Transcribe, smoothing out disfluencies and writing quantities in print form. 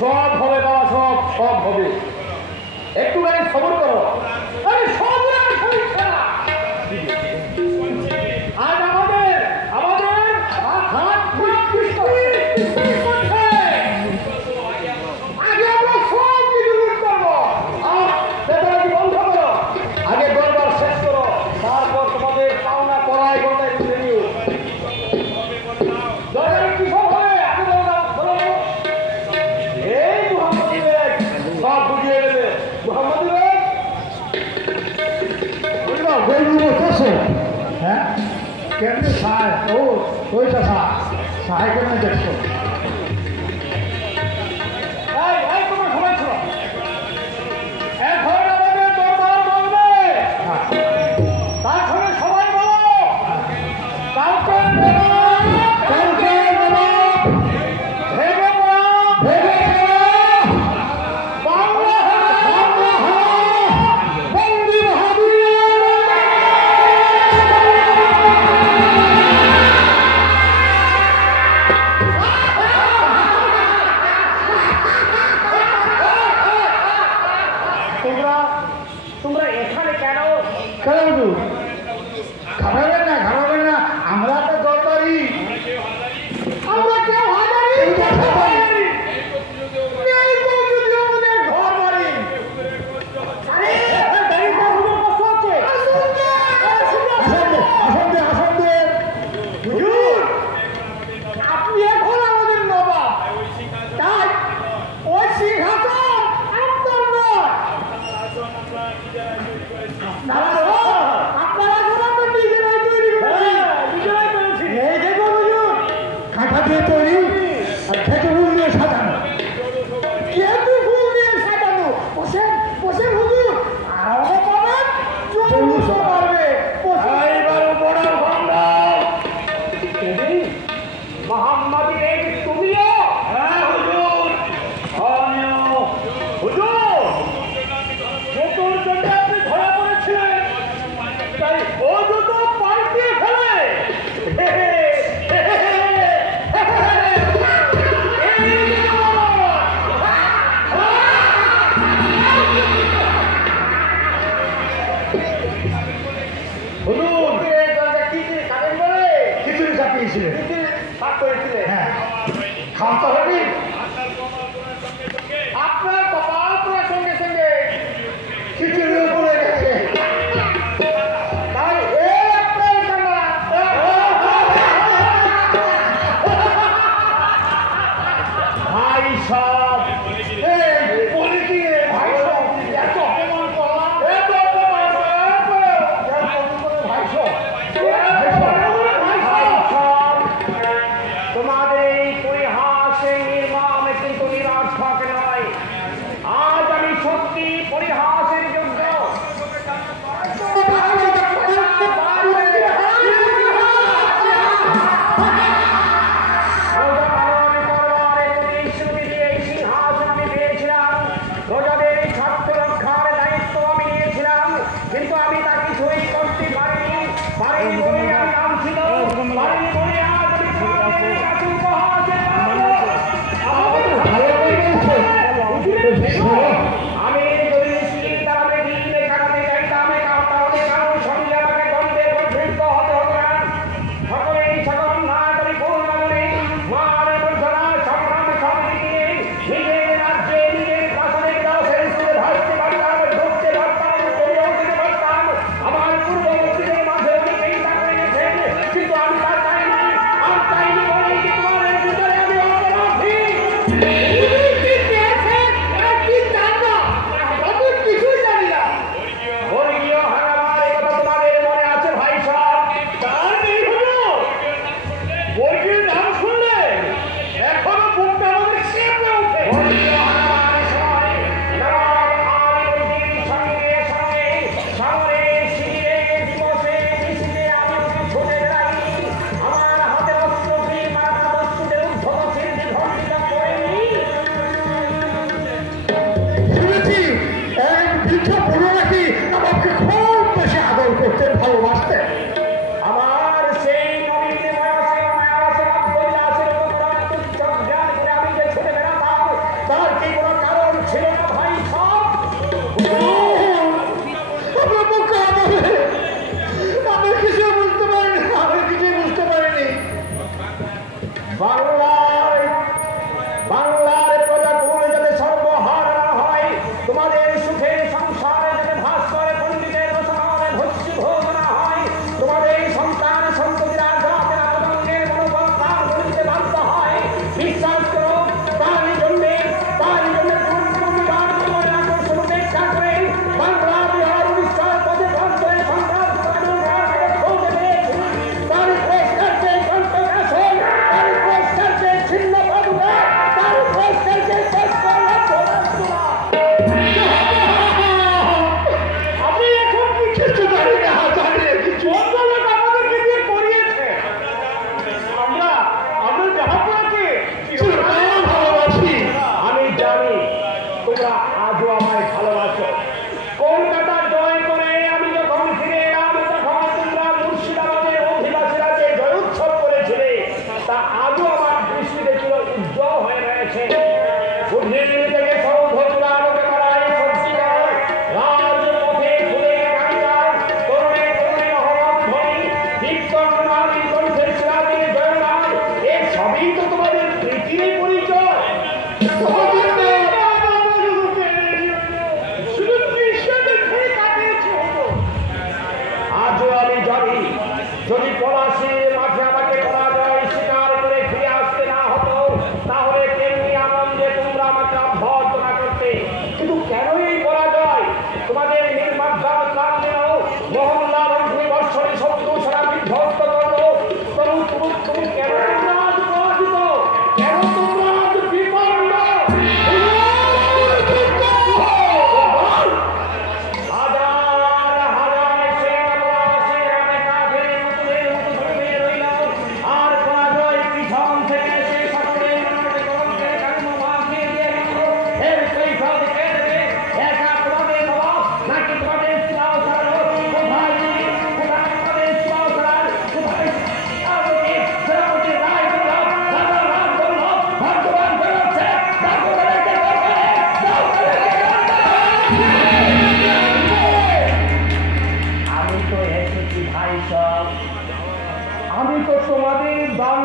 সব হবে বাবা, সব সব হবে। একটুখানি খবর করো। আজ আমাদের আগে আমরা সব কিছু লুট করবো। বন্ধ করো, আগে দরবার শেষ করো, তারপর তোমাদের পাওনা করাই গোটাই বুঝে নিও। দরবারে কি সব হবে আগে দরবার খোলো। এই মুহাম্মদের সব বুঝিয়ে দেবে। মুহাম্মদের হ্যাঁ কেমনি সাহায় ও ওইটা সাহায় কেমন দেখছো? তোমার সবাই ছিল এখন আমাদের দরবার বলবে, তার সঙ্গে সবাই বলো কাউকে তোমরা এখানে কেন? খাবাবেন না, আমরা তো দরবারি, আমরা কেউ হাজারি ঘর বাড়ি। আপনি এখন আমাদের নবাব, তাই ওই সিংহাসন আপনার নয়। কাঁথা দিয়ে তৈরি আর খেতে ফুল দিয়ে সাজানো। খেতে ফুল দিয়ে সাজানো বসে বসে হুজুর আরো পাবেন, চল্লিশও পারবে। এইবার বড় ভান্ডা মোহাম্মদী দেবী তুমিও? হ্যাঁ হুজুর। হুজুর সেতুর জন্য আপনি ধরা পড়েছিলেন, তাই ও জুতো পাল্টিয়ে ফেলে। খিচুড়ি চাপিয়েছিলেন, হ্যাঁ খাওয়া হবে। আপনার কপাল পুরার সঙ্গে সঙ্গে খিচুড়ি পড়ে গেছে, তাই এই আপনার জানা। ভাই সব বলে দিয়ে ভাই সব এত অপমান করলাম, এত অপমান ভাই সব তোমাদের এই পরিহাসের নির্মাণ তোমাদের দান